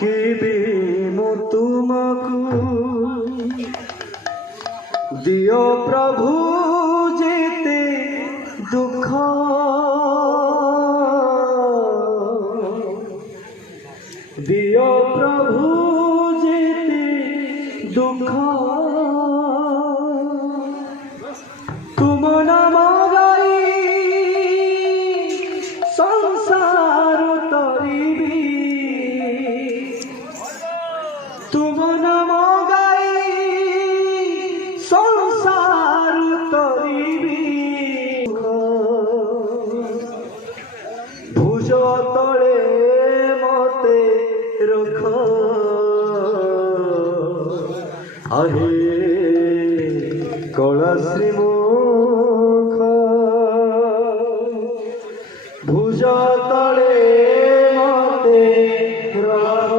केबे मु तुमको दियो प्रभु जेते दुख दियो प्रभु जेते दुख तुम नाम गाई संसार तरिबी तुम नाम गाई संसार तरिबी भुज तले मते रख आहे कला श्रीमुख भुज तले मते रख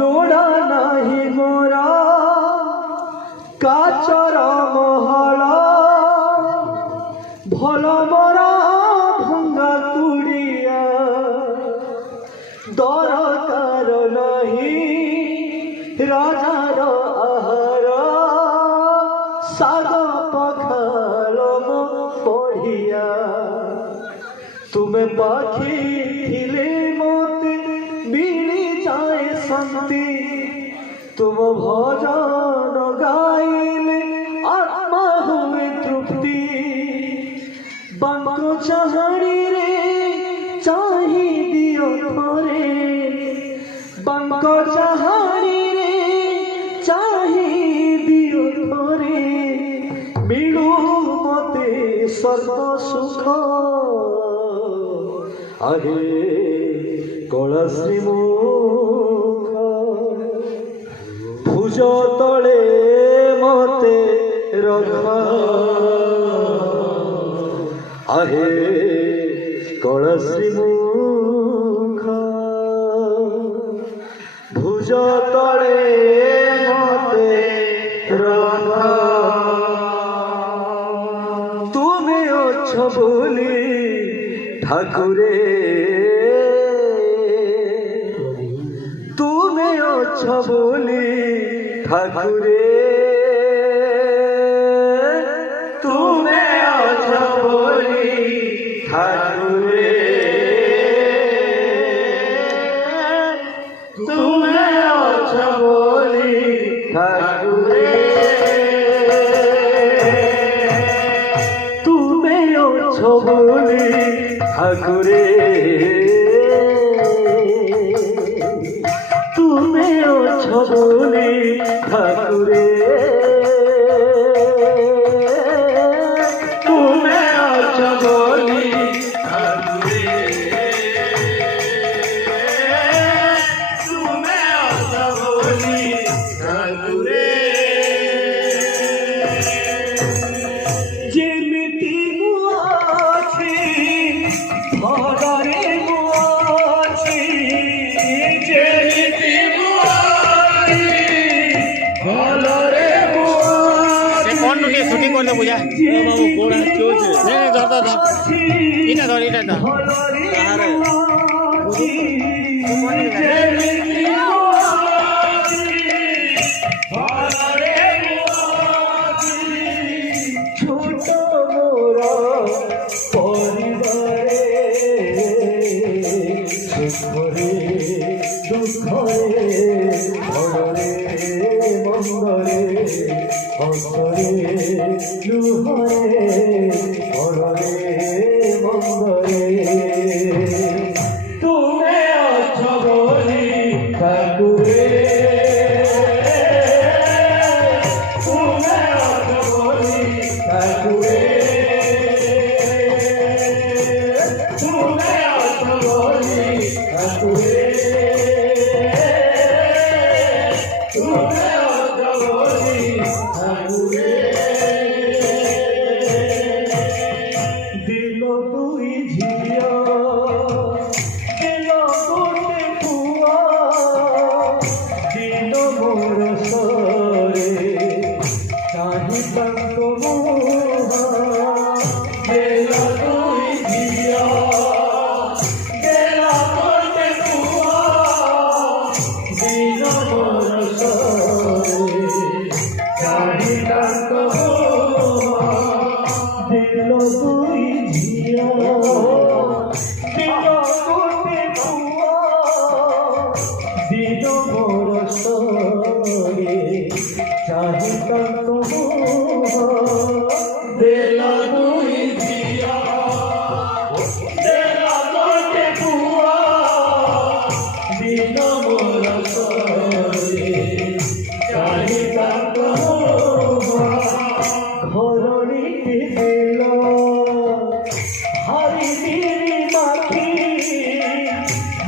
लोड़ा नाही मोरा काचर महल भल मोरा भंगा कुड़िया दरकार नहीं राजार आहार साग पखाल पढ़िया तुम्हें पाखी थिले मते मिली जाए शांति तुम भजन गाइले आत्मा हुए तृप्ति बांको चाहणी रे चाही दियो थोरे बांको चाहणी रे चाही दियो थोरे मिलू मते सर्व सुख आहे कला श्रीमुख भुज तले मते रख आहे कला श्रीमुख भुज तले मते रख तुमे अछ बोली ठाकुरे तुमे अछ बोली ठाकुरे तुमे अछ बोली ठाकुरे तुमे अछ बोली ठाकुरे तुमे अछ बोली ठाकुरे तुमे अछ बोली ठाकुरे तुमे अछ बोली ठाकुरे तुमे अछ बोली ठाकुरे जेमिति मु आछि भगरे मु आछि जेमिति मु आछि भगरे मु आछि कौन के शूटिंग करने बुझा बाबू गोड़ा चोच नहीं धर धर इना धर इना धर भगरे मु आछि जेमिति मु आछि भगरे मु आछि छोट मोरा परिवारे सुखरे दुखरे भड़रे मंगरे हसरे लुहरे भड़रे मंगरे तुमे अछ बोली ठाकुरे तुमे अछ बोली ठाकुरे तुमे अछ बोली ठाकुरे तुमे अछ बोली ठाकुरे दिल दुई झिया दिल गोटे पुआ दिन मोर सरे चाही ताको मुहा दिल दुई झिया दिल गोटे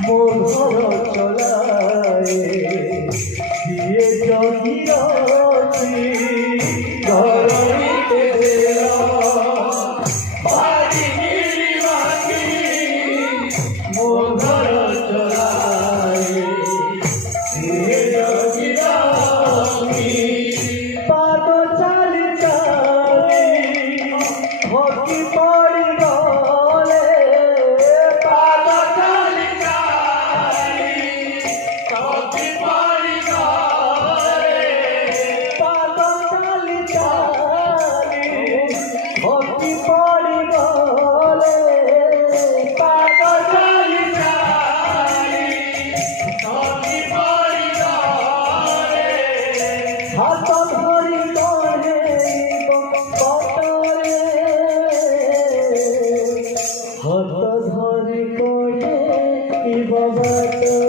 মোর ঘর চলায় দিয়ে যদি রাখি ধরণীতে মোর ঘর চলায় দিয়ে যদি রাখি পাদ চালি চালি হকি পড়ি গলে পাদ চালি চালি হকি পড়ি গলে পাদ চালি চালি হকি পড়ি গলে পাদ চালি চালি হকি পড়ি গলে হাত ধরি তোরে বটরে হাত ধরি তোরে বাবাটা